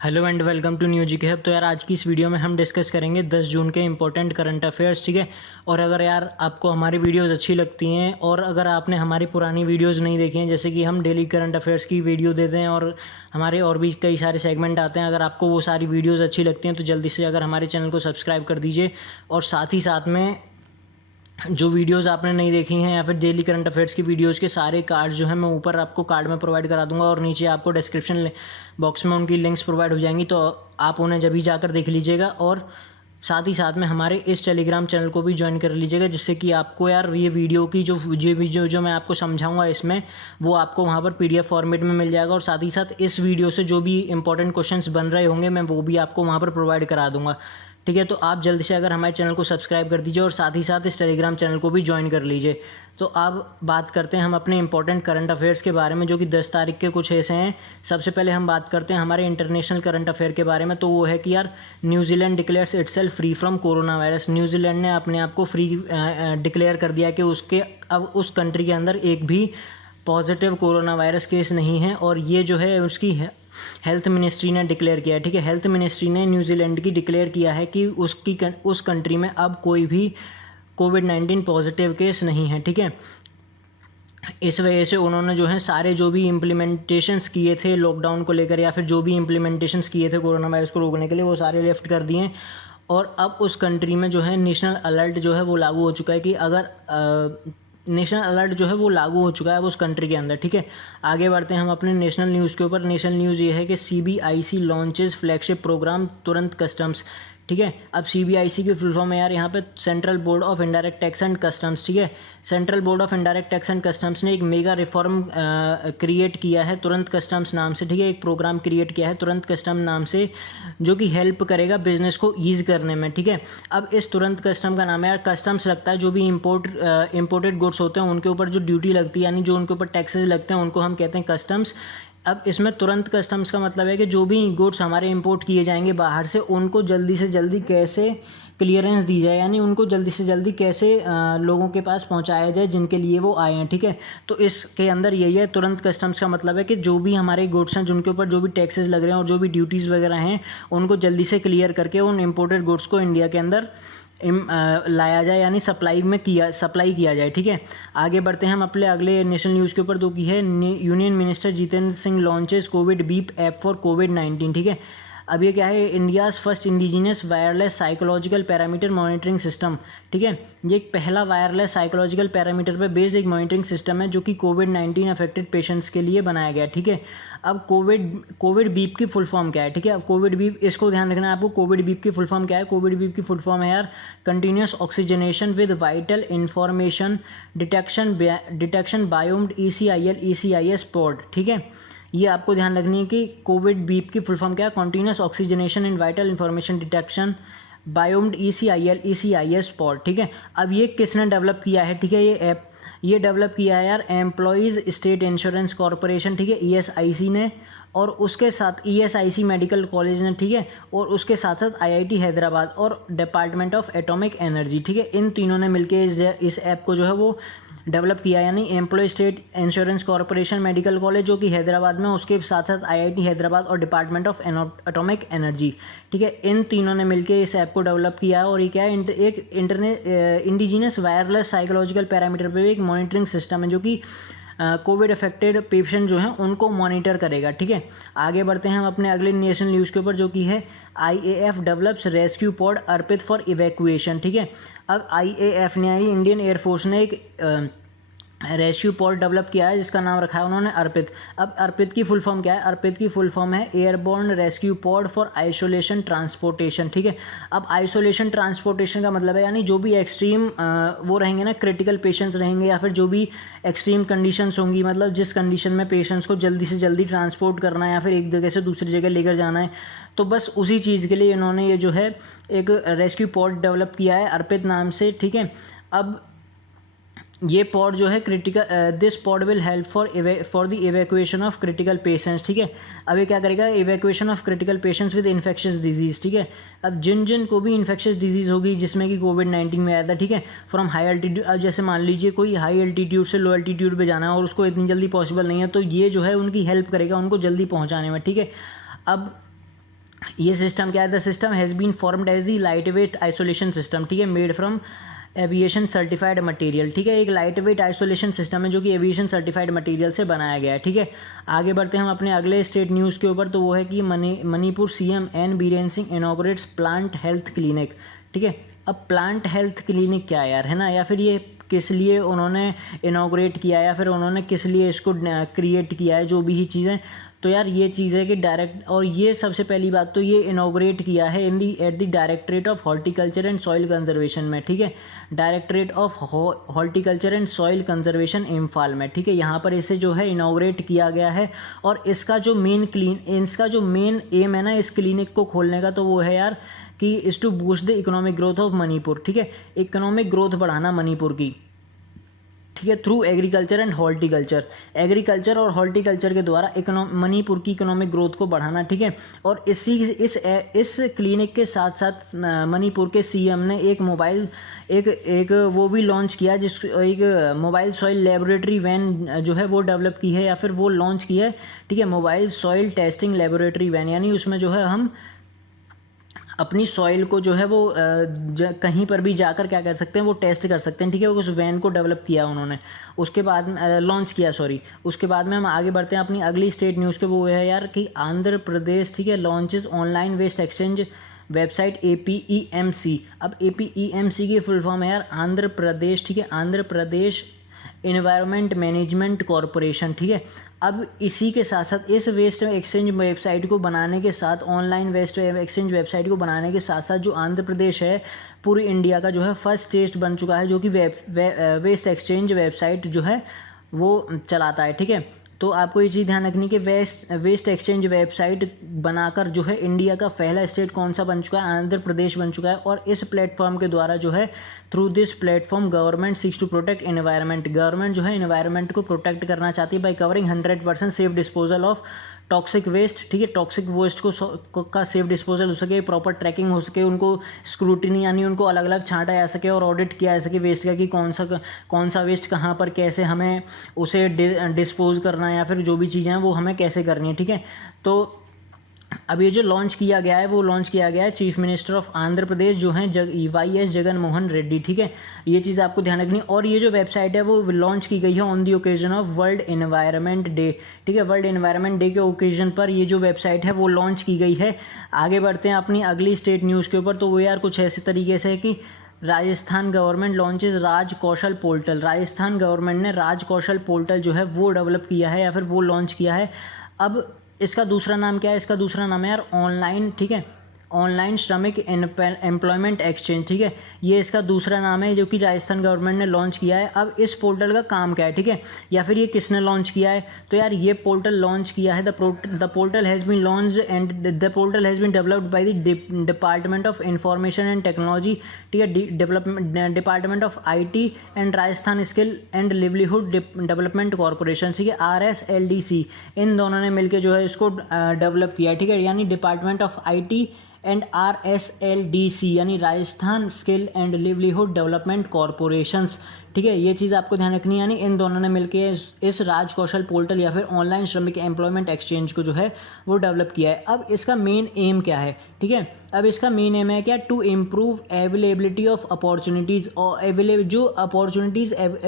Hello and welcome to new GK hub. तो यार आज की इस वीडियो में हम डिस्कस करेंगे 10 जून के इंपॉर्टेंट करंट अफेयर्स, ठीक है। और अगर यार आपको हमारी वीडियोस अच्छी लगती हैं और अगर आपने हमारी पुरानी वीडियोस नहीं देखी हैं, जैसे कि हम डेली करंट अफेयर्स की वीडियो देते हैं और हमारे और भी कई सारे सेगमेंट आते हैं, अगर आपको वो सारी वीडियोज़ अच्छी लगती हैं तो जल्दी से अगर हमारे चैनल को सब्सक्राइब कर दीजिए। और साथ ही साथ में जो वीडियोज़ आपने नहीं देखी हैं या फिर डेली करंट अफेयर्स की वीडियोज़ के सारे कार्ड्स जो हैं मैं ऊपर आपको कार्ड में प्रोवाइड करा दूंगा और नीचे आपको डिस्क्रिप्शन बॉक्स में उनकी लिंक्स प्रोवाइड हो जाएंगी, तो आप उन्हें जब भी जाकर देख लीजिएगा। और साथ ही साथ में हमारे इस टेलीग्राम चैनल को भी ज्वाइन कर लीजिएगा, जिससे कि आपको यार ये वीडियो की जो मैं आपको समझाऊंगा इसमें, वो आपको वहाँ पर PDF फॉर्मेट में मिल जाएगा। और साथ ही साथ इस वीडियो से जो भी इंपॉर्टेंट क्वेश्चंस बन रहे होंगे मैं वो भी आपको वहाँ पर प्रोवाइड करा दूंगा, ठीक है। तो आप जल्दी से अगर हमारे चैनल को सब्सक्राइब कर दीजिए और साथ ही साथ इस टेलीग्राम चैनल को भी ज्वाइन कर लीजिए। तो अब बात करते हैं हम अपने इंपॉर्टेंट करंट अफेयर्स के बारे में, जो कि 10 तारीख के कुछ ऐसे हैं। सबसे पहले हम बात करते हैं हमारे इंटरनेशनल करंट अफेयर के बारे में। तो वो है कि यार New Zealand declares itself free from corona virus. New Zealand ने अपने आप को फ्री डिक्लेयर कर दिया कि उसके अब उस कंट्री के अंदर एक भी पॉजिटिव कोरोना वायरस केस नहीं है। और ये जो है उसकी हेल्थ मिनिस्ट्री ने डिक्लेयर किया है, ठीक है। हेल्थ मिनिस्ट्री ने न्यूजीलैंड की डिक्लेयर किया है कि उस कंट्री में अब कोई भी कोविड-19 पॉजिटिव केस नहीं है, ठीक है। इस वजह से उन्होंने जो है सारे जो भी इम्प्लीमेंटेशंस किए थे लॉकडाउन को लेकर या फिर जो भी इम्प्लीमेंटेशंस किए थे कोरोना वायरस को रोकने के लिए, वो सारे लिफ्ट कर दिए। और अब उस कंट्री में जो है नेशनल अलर्ट जो है वो लागू हो चुका है कि अगर नेशनल अलर्ट जो है वो लागू हो चुका है अब उस कंट्री के अंदर, ठीक है। आगे बढ़ते हैं हम अपने नेशनल न्यूज़ के ऊपर। नेशनल न्यूज़ ये है कि CBIC लॉन्चेस फ्लैगशिप प्रोग्राम तुरंत कस्टम्स, ठीक है। अब CBIC की फुल फॉर्म है यार यहाँ पे central board of indirect tax and customs, ठीक है। Central board of indirect tax and customs ने एक मेगा रिफॉर्म क्रिएट किया है तुरंत कस्टम्स नाम से, ठीक है। एक प्रोग्राम क्रिएट किया है तुरंत कस्टम नाम से, जो कि हेल्प करेगा बिजनेस को ईज करने में, ठीक है। अब इस तुरंत कस्टम का नाम है यार कस्टम्स लगता है जो भी इम्पोर्टेड गुड्स होते हैं उनके ऊपर जो ड्यूटी लगती है, यानी जो उनके ऊपर टैक्सेस लगते हैं उनको हम कहते हैं कस्टम्स। अब इसमें तुरंत कस्टम्स का मतलब है कि जो भी गुड्स हमारे इंपोर्ट किए जाएंगे बाहर से, उनको जल्दी से जल्दी कैसे क्लियरेंस दी जाए, यानी उनको जल्दी से जल्दी कैसे लोगों के पास पहुंचाया जाए जिनके लिए वो आए हैं, ठीक है। तो इसके अंदर यही है, तुरंत कस्टम्स का मतलब है कि जो भी हमारे गुड्स हैं जिनके ऊपर जो भी टैक्सेस लग रहे हैं और जो भी ड्यूटीज़ वगैरह हैं उनको जल्दी से क्लियर करके उन इम्पोर्टेड गुड्स को इंडिया के अंदर लाया जाए, यानी सप्लाई किया जाए, ठीक है। आगे बढ़ते हैं हम अपने अगले नेशनल न्यूज़ के ऊपर, जो की है union minister Jitendra Singh launches Covid beep app for कोविड-19, ठीक है। अब ये क्या है, India's first indigenous wireless psychological parameter monitoring system, ठीक है। ये एक पहला वायरलेस साइकोलॉजिकल पैरामीटर पर बेस्ड एक मॉनिटरिंग सिस्टम है जो कि कोविड-19 अफेक्टेड पेशेंट्स के लिए बनाया गया, ठीक है। अब कोविड बीप की फुल फॉर्म क्या है, ठीक है। अब कोविड बीप, इसको ध्यान रखना है आपको, कोविड बीप की फुल फॉर्म क्या है। कोविड बीप की फुल फॉर्म है यार continuous oxygenation with vital information detection biomed ECIS pod, ठीक है। ये आपको ध्यान रखनी है कि कोविड बीप की फुल फॉर्म क्या है, continuous oxygenation in vital information detection biomed ECIS pod, ठीक है। अब ये किसने डेवलप किया है, ठीक है। ये ऐप ये डेवलप किया है यार एम्प्लॉयज़ स्टेट इंश्योरेंस कॉरपोरेशन, ठीक है, ESIC ने, और उसके साथ ESIC मेडिकल कॉलेज ने, ठीक है, और उसके साथ साथ IIT हैदराबाद और डिपार्टमेंट ऑफ एटॉमिक एनर्जी, ठीक है। इन तीनों ने मिलकर इस ऐप को जो है वो डेवलप किया, यानी employ state insurance corporation medical college जो कि हैदराबाद में, उसके साथ साथ IIT हैदराबाद और डिपार्टमेंट ऑफ एटॉमिक एनर्जी, ठीक है। इन तीनों ने मिलकर इस ऐप को डेवलप किया है। और ये क्या है, एक इंडिजिनस वायरलेस साइकोलॉजिकल पैरामीटर पे एक मॉनिटरिंग सिस्टम है जो कि कोविड अफेक्टेड पेशेंट जो हैं उनको मॉनिटर करेगा, ठीक है। आगे बढ़ते हैं हम अपने अगले नेशनल न्यूज़ के ऊपर, जो कि है IAF develops rescue pod Arpit for evacuation, ठीक है। अब IAF ने, यानी इंडियन एयरफोर्स ने, एक रेस्क्यू पॉड डेवलप किया है जिसका नाम रखा है उन्होंने अर्पित। अब अर्पित की फुल फॉर्म क्या है, अर्पित की फुल फॉर्म है airborne rescue pod for isolation transportation, ठीक है। अब आइसोलेशन ट्रांसपोर्टेशन का मतलब है यानी जो भी एक्सट्रीम वो रहेंगे ना, क्रिटिकल पेशेंट्स रहेंगे या फिर जो भी एक्सट्रीम कंडीशंस होंगी, मतलब जिस कंडीशन में पेशेंट्स को जल्दी से जल्दी ट्रांसपोर्ट करना है या फिर एक जगह से दूसरी जगह लेकर जाना है, तो बस उसी चीज़ के लिए इन्होंने ये जो है एक रेस्क्यू पॉड डेवलप किया है अर्पित नाम से, ठीक है। अब ये पॉड जो है this pod will help for the evacuation of critical patients, ठीक है। अब ये क्या करेगा, evacuation of critical patients with infectious disease, ठीक है। अब जिन को भी इन्फेक्शियस डिजीज होगी जिसमें कि कोविड-19 में आया था, ठीक है, फ्रॉम हाई अल्टीट्यूड, अब जैसे मान लीजिए कोई हाई अल्टीट्यूड से लो अल्टीट्यूड पे जाना है और उसको इतनी जल्दी पॉसिबल नहीं है, तो ये जो है उनकी हेल्प करेगा उनको जल्दी पहुँचाने में, ठीक है। अब ये सिस्टम क्या है, the system has been formed as the light weight isolation system, ठीक है, made from aviation certified material, ठीक है, एक लाइट वेट आइसोलेशन सिस्टम है जो कि एविएशन सर्टिफाइड मटेरियल से बनाया गया है, ठीक है। आगे बढ़ते हैं हम अपने अगले स्टेट न्यूज़ के ऊपर, तो वो है कि Manipur CM N Biren Singh inaugurates plant health clinic, ठीक है। अब प्लांट हेल्थ क्लिनिक क्या है यार, है ना, या फिर ये किस लिए उन्होंने इनॉग्रेट किया या फिर उन्होंने किस लिए इसको क्रिएट किया है, जो भी ही चीज़ें, तो यार ये चीज़ है कि डायरेक्ट, और ये सबसे पहली बात तो ये इनॉग्रेट किया है at the directorate of horticulture and soil conservation में, ठीक है, directorate of horticulture and soil conservation Imphal में, ठीक है, यहाँ पर इसे जो है इनॉग्रेट किया गया है। और इसका जो मेन एम है ना इस क्लिनिक को खोलने का, तो वो है यार कि is to boost the economic growth of Manipur, ठीक है, इकोनॉमिक ग्रोथ बढ़ाना मणिपुर की, ठीक है, through agriculture and horticulture, agriculture और हॉर्टिकल्चर के द्वारा मणिपुर की इकोनॉमिक ग्रोथ को बढ़ाना, ठीक है। और इस क्लिनिक के साथ साथ मणिपुर के सीएम ने एक वो भी लॉन्च किया, एक मोबाइल सॉइल लेबोरेटरी वैन जो है वो डेवलप की है या फिर वो लॉन्च की है, ठीक है, mobile soil testing laboratory van, यानी उसमें जो है हम अपनी सॉइल को जो है वो कहीं पर भी जाकर क्या कर सकते हैं, वो टेस्ट कर सकते हैं, ठीक है, उस वैन को डेवलप किया उन्होंने, उसके बाद लॉन्च किया, सॉरी, उसके बाद में हम आगे बढ़ते हैं अपनी अगली स्टेट न्यूज़ के, वो है यार कि आंध्र प्रदेश, ठीक है, launches online waste exchange website APEMC। अब APEMC की फुल फॉर्म है यार आंध्र प्रदेश, ठीक है, Andhra Pradesh environment management corporation, ठीक है। अब इसी के साथ साथ इस वेस्ट एक्सचेंज वेबसाइट को बनाने के साथ, ऑनलाइन वेस्ट एक्सचेंज वेबसाइट को बनाने के साथ साथ, जो आंध्र प्रदेश है पूरी इंडिया का जो है फर्स्ट स्टेट बन चुका है जो कि वेस्ट एक्सचेंज वेबसाइट जो है वो चलाता है, ठीक है। तो आपको ये चीज़ ध्यान रखनी कि वेस्ट एक्सचेंज वेबसाइट बनाकर जो है इंडिया का पहला स्टेट कौन सा बन चुका है, आंध्र प्रदेश बन चुका है। और इस प्लेटफॉर्म के द्वारा जो है through this platform government seeks to protect environment, government जो है एनवायरनमेंट को प्रोटेक्ट करना चाहती है by covering 100% safe disposal of toxic waste, ठीक है, टॉक्सिक वेस्ट का सेफ डिस्पोजल हो सके, प्रॉपर ट्रैकिंग हो सके, उनको स्क्रूटिनी यानी उनको अलग अलग छांटा जा सके और ऑडिट किया जा सके वेस्ट का कि कौन सा वेस्ट कहाँ पर कैसे हमें उसे डिस्पोज करना है या फिर जो भी चीज़ें हैं वो हमें कैसे करनी है, ठीक है। तो अब ये जो लॉन्च किया गया है वो लॉन्च किया गया है chief minister of Andhra Pradesh जो हैं YS जगन मोहन रेड्डी, ठीक है, ये चीज़ आपको ध्यान रखनी। और ये जो वेबसाइट है वो लॉन्च की गई है on the occasion of world environment day, ठीक है, वर्ल्ड एनवायरनमेंट डे के ओकेजन पर ये जो वेबसाइट है वो लॉन्च की गई है। आगे बढ़ते हैं अपनी अगली स्टेट न्यूज़ के ऊपर, तो वो यार कुछ ऐसे तरीके से है कि राजस्थान गवर्नमेंट लॉन्चेस राज कौशल पोर्टल, राजस्थान गवर्नमेंट ने राज कौशल पोर्टल जो है वो डेवलप किया है या फिर वो लॉन्च किया है। अब इसका दूसरा नाम क्या है, इसका दूसरा नाम है यार ऑनलाइन, ठीक है, ऑनलाइन श्रमिक एम्प्लॉयमेंट एक्सचेंज, ठीक है, ये इसका दूसरा नाम है जो कि राजस्थान गवर्नमेंट ने लॉन्च किया है। अब इस पोर्टल का काम क्या है, ठीक है, या फिर ये किसने लॉन्च किया है, तो यार ये पोर्टल लॉन्च किया है the portal has been launched and the portal has been developed by the department of information and technology, ठीक है, department of IT and Rajasthan skill and livelihood development corporation, ठीक है, RSLDC, इन दोनों ने मिलकर जो है इसको डेवलप किया है, ठीक है, यानी department of IT and RSLDC यानी Rajasthan skill and livelihood development corporations, ठीक है, ये चीज़ आपको ध्यान रखनी है, यानी इन दोनों ने मिलकर इस राज कौशल पोर्टल या फिर ऑनलाइन श्रमिक एम्प्लॉयमेंट एक्सचेंज को जो है वो डेवलप किया है। अब इसका मेन एम क्या है, ठीक है, अब इसका मेन एम है क्या, to improve availability of opportunities, और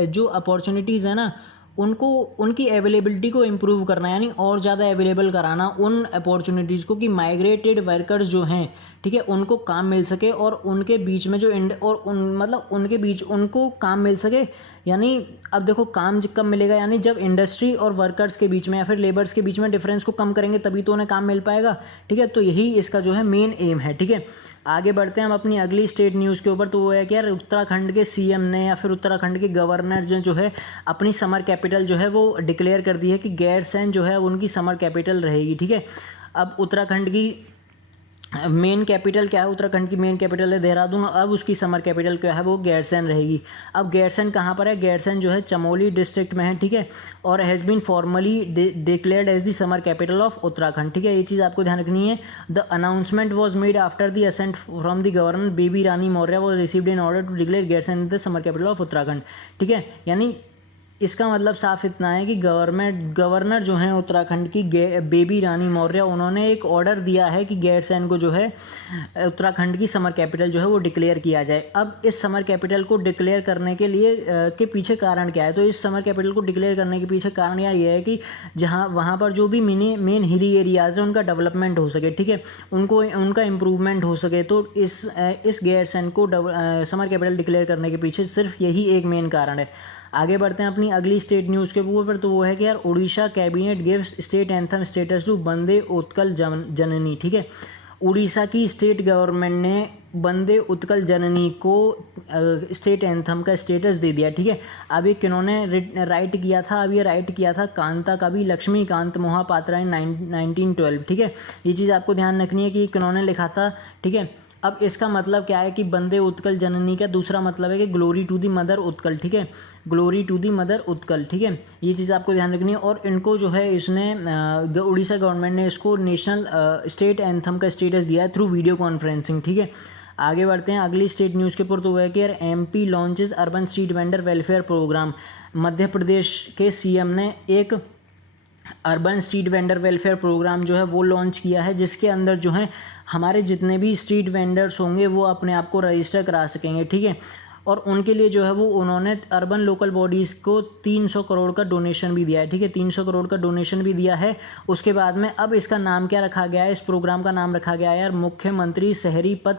जो अपॉर्चुनिटीज़ है ना उनको उनकी अवेलेबिलिटी को इम्प्रूव करना, यानी और ज़्यादा अवेलेबल कराना उन अपॉर्चुनिटीज़ को कि माइग्रेटेड वर्कर्स जो हैं, ठीक है, उनको काम मिल सके और उनके बीच में जो उनके बीच उनको काम मिल सके। यानी अब देखो काम कब मिलेगा, यानी जब इंडस्ट्री और वर्कर्स के बीच में या फिर लेबर्स के बीच में डिफरेंस को कम करेंगे तभी तो उन्हें काम मिल पाएगा, ठीक है, तो यही इसका जो है मेन एम है, ठीक है। आगे बढ़ते हैं हम अपनी अगली स्टेट न्यूज़ के ऊपर, तो वो है कि यार उत्तराखंड के CM ने या फिर उत्तराखंड के गवर्नर जो है अपनी समर कैपिटल जो है वो डिक्लेयर कर दी है कि गैरसैंण जो है उनकी समर कैपिटल रहेगी, ठीक है। अब उत्तराखंड की मेन कैपिटल क्या है, उत्तराखंड की मेन कैपिटल है देहरादून, अब उसकी समर कैपिटल क्या है वो गैरसैंण रहेगी। अब गैरसैंण कहाँ पर है, गैरसैंण जो है चमोली डिस्ट्रिक्ट में है, ठीक है, और has been formally declared as the summer capital of Uttarakhand, ठीक है, ये चीज़ आपको ध्यान रखनी है। The announcement was made after the assent from the governor Baby Rani Maurya was received in order to declare Gairsain the summer capital of Uttarakhand, ठीक है, यानी इसका मतलब साफ इतना है कि गवर्नर जो हैं उत्तराखंड की बेबी रानी मौर्य, उन्होंने एक ऑर्डर दिया है कि गैरसैंण को जो है उत्तराखंड की समर कैपिटल जो है वो डिक्लेयर किया जाए। अब इस समर कैपिटल को डिक्लेयर करने के लिए के पीछे कारण क्या है? तो इस समर कैपिटल को डिक्लेयर करने के पीछे कारण यार ये है कि जहाँ वहाँ पर जो भी मेन हिली एरियाज़ है उनका डेवलपमेंट हो सके, ठीक है, उनका इम्प्रूवमेंट हो सके। तो इस गैरसैंण को समर कैपिटल डिक्लेयर करने के पीछे सिर्फ यही एक मेन कारण है। आगे बढ़ते हैं अपनी अगली स्टेट न्यूज़ के ऊपर, तो वो है कि यार Orissa cabinet gives state anthem status to Vande Utkal Janani, ठीक है। उड़ीसा की स्टेट गवर्नमेंट ने वंदे उत्कल जननी को स्टेट एंथम का स्टेटस दे दिया, ठीक है। अब ये किन्होंने राइट किया था? अब ये राइट किया था कांता कवि लक्ष्मीकांत मोहापात्रा ने 1912, ठीक है। ये चीज़ आपको ध्यान रखनी है कि किन्होंने लिखा था, ठीक है। अब इसका मतलब क्या है कि वंदे उत्कल जननी का दूसरा मतलब है कि glory to the mother Utkal, ठीक है, glory to the mother Utkal, ठीक है। ये चीज़ आपको ध्यान रखनी है। और इनको जो है इसने उड़ीसा गवर्नमेंट ने इसको नेशनल स्टेट एंथम का स्टेटस दिया है थ्रू वीडियो कॉन्फ्रेंसिंग, ठीक है। आगे बढ़ते हैं अगली स्टेट न्यूज़ के ऊपर, तो वो है कि यार MP launches urban street vendor welfare programme. Madhya Pradesh के CM ने एक urban street vendor welfare programme जो है वो लॉन्च किया है, जिसके अंदर जो है हमारे जितने भी स्ट्रीट वेंडर्स होंगे वो अपने आप को रजिस्टर करा सकेंगे, ठीक है। और उनके लिए जो है वो उन्होंने अर्बन लोकल बॉडीज़ को 300 करोड़ का डोनेशन भी दिया है, ठीक है, 300 करोड़ का डोनेशन भी दिया है। उसके बाद में अब इसका नाम क्या रखा गया है? इस प्रोग्राम का नाम रखा गया है यार मुख्यमंत्री शहरी पथ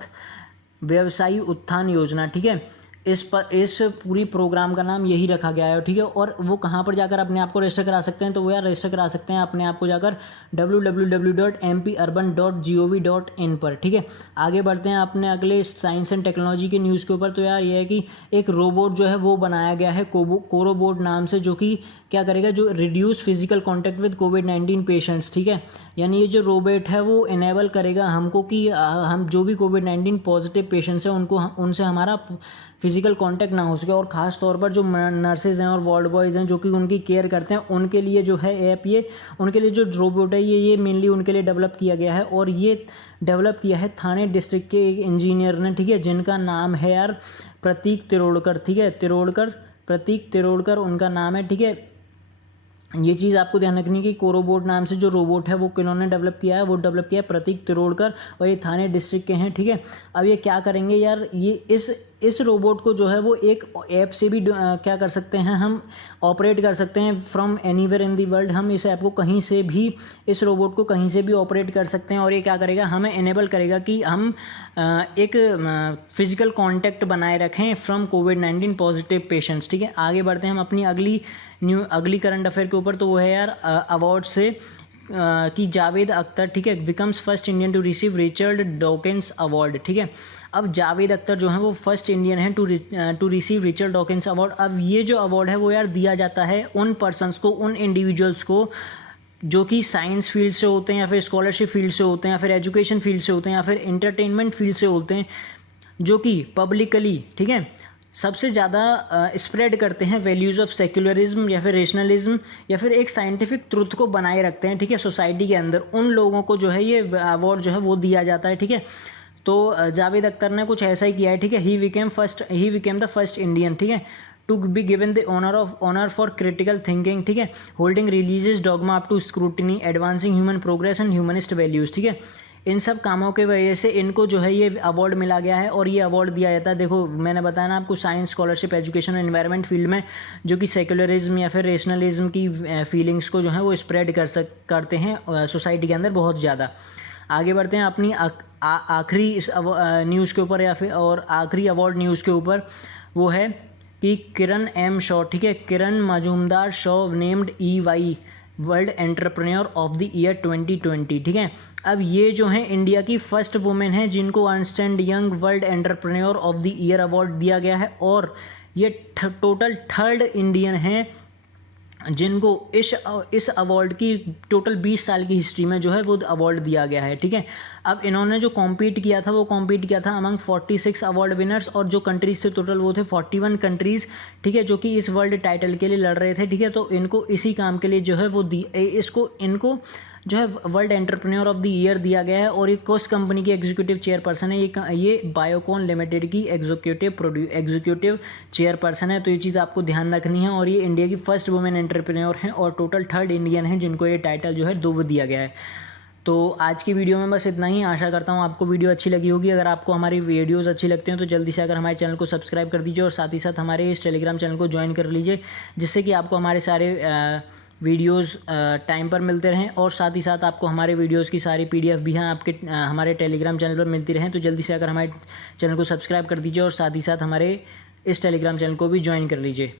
व्यवसायी उत्थान योजना, ठीक है। इस पूरी प्रोग्राम का नाम यही रखा गया है, ठीक है। और वो कहाँ पर जाकर अपने आप को रजिस्टर करा सकते हैं? तो वो यार रजिस्टर करा सकते हैं अपने आप को जाकर www.mporban.gov.in पर, ठीक है। आगे बढ़ते हैं अपने अगले साइंस एंड टेक्नोलॉजी के न्यूज़ के ऊपर, तो यार ये है कि एक रोबोट जो है वो बनाया गया है कोरोबोट नाम से, जो कि क्या करेगा, जो reduce physical contact with covid patients, ठीक है। यानी ये जो रोबोट है वो इनेबल करेगा हमको कि हम जो भी कोविड-19 पॉजिटिव पेशेंट्स हैं उनसे हमारा फिजिकल कांटेक्ट ना हो सके। और ख़ास तौर पर जो नर्सेज हैं और वार्ड बॉयज़ हैं जो कि उनकी केयर करते हैं, उनके लिए जो है ऐप, ये उनके लिए जो रोबोट है ये मेनली उनके लिए डेवलप किया गया है। और ये डेवलप किया है थाने डिस्ट्रिक्ट के एक इंजीनियर ने, ठीक है, जिनका नाम है यार प्रतीक तिरोड़कर, ठीक है, प्रतीक तिरोड़कर उनका नाम है, ठीक है। ये चीज़ आपको ध्यान रखनी है कि कोरोबोट नाम से जो रोबोट है वो किन्होंने डेवलप किया है? वो डेवलप किया है प्रतीक तिरोड़कर, और ये थाने डिस्ट्रिक्ट के हैं, ठीक है। अब ये क्या करेंगे यार, ये इस रोबोट को जो है वो एक ऐप से भी क्या कर सकते हैं, हम ऑपरेट कर सकते हैं from anywhere in the world. हम इस ऐप को कहीं से भी, इस रोबोट को कहीं से भी ऑपरेट कर सकते हैं। और ये क्या करेगा, हमें इनेबल करेगा कि हम एक फिजिकल कांटेक्ट बनाए रखें फ्रॉम कोविड-19 पॉजिटिव पेशेंट्स, ठीक है। आगे बढ़ते हैं हम अपनी अगली करंट अफेयर के ऊपर, तो वो है यार अवार्ड से कि जावेद अख्तर, ठीक है, becomes first Indian to receive Richard Dawkins award, ठीक है। अब जावेद अख्तर जो है वो फर्स्ट इंडियन है to receive Richard Dawkins award. अब ये जो अवार्ड है वो यार दिया जाता है उन पर्सन्स को, उन इंडिविजुअल्स को जो कि साइंस फील्ड से होते हैं, या फिर स्कॉलरशिप फील्ड से होते हैं, या फिर एजुकेशन फील्ड से होते हैं, या फिर एंटरटेनमेंट फील्ड से होते हैं, जो कि पब्लिकली, ठीक है, सबसे ज़्यादा स्प्रेड करते हैं वैल्यूज़ ऑफ सेक्युलरिज्म या फिर रेशनलिज्म, या फिर एक साइंटिफिक ट्रुथ को बनाए रखते हैं, ठीक है, सोसाइटी के अंदर। उन लोगों को जो है ये अवार्ड जो है वो दिया जाता है, ठीक है। तो जावेद अख्तर ने कुछ ऐसा ही किया है, ठीक है। He became the first Indian, ठीक है, to be given the honour for critical thinking, ठीक है, holding religious dogma up to scrutiny, advancing human progress and humanist values, ठीक है। इन सब कामों के वजह से इनको जो है ये अवार्ड मिला गया है। और ये अवार्ड दिया जाता है, देखो मैंने बताया ना आपको, साइंस, स्कॉलरशिप, एजुकेशन और एनवायरनमेंट फील्ड में जो कि सेक्युलरिज्म या फिर रेशनलिज्म की फीलिंग्स को जो है वो स्प्रेड करते हैं सोसाइटी के अंदर बहुत ज़्यादा। आगे बढ़ते हैं अपनी आखिरी इस न्यूज़ के ऊपर, या फिर और आखिरी अवार्ड न्यूज़ के ऊपर, वो है कि किरण M. शॉ, ठीक है, Kiran Mazumdar Shaw named EY world entrepreneur of the year 2020, ठीक है। अब ये जो है इंडिया की फर्स्ट वुमेन है जिनको Ernst and young world entrepreneur of the year award दिया गया है। और ये टोटल थर्ड इंडियन हैं जिनको इस अवार्ड की टोटल 20 साल की हिस्ट्री में जो है वो अवार्ड दिया गया है, ठीक है। अब इन्होंने जो कॉम्पीट किया था वो कॉम्पीट किया था अमंग 46 अवार्ड विनर्स, और जो कंट्रीज थे टोटल वो थे 41 कंट्रीज़, ठीक है, जो कि इस वर्ल्ड टाइटल के लिए लड़ रहे थे, ठीक है। तो इनको इसी काम के लिए जो है वो इनको जो है world entrepreneur of the year दिया गया है। और ये किस कंपनी की एग्जीक्यूटिव चेयरपर्सन है, ये बायोकॉन लिमिटेड की एग्जीक्यूटिव चेयरपर्सन है। तो ये चीज़ आपको ध्यान रखनी है। और ये इंडिया की फर्स्ट वुमेन एंटरप्रेन्योर हैं और टोटल 3rd इंडियन हैं जिनको ये टाइटल जो है दो दिया गया है। तो आज की वीडियो में बस इतना ही। आशा करता हूँ आपको वीडियो अच्छी लगी होगी। अगर आपको हमारी वीडियोस अच्छी लगती हैं तो जल्दी से अगर हमारे चैनल को सब्सक्राइब कर दीजिए और साथ ही साथ हमारे इस टेलीग्राम चैनल को ज्वाइन कर लीजिए, जिससे कि आपको हमारे सारे वीडियोस टाइम पर मिलते रहें और साथ ही साथ आपको हमारे वीडियोस की सारी PDF भी हैं आपके हमारे टेलीग्राम चैनल पर मिलती रहें। तो जल्दी से अगर हमारे चैनल को सब्सक्राइब कर दीजिए और साथ ही साथ हमारे इस टेलीग्राम चैनल को भी ज्वाइन कर लीजिए।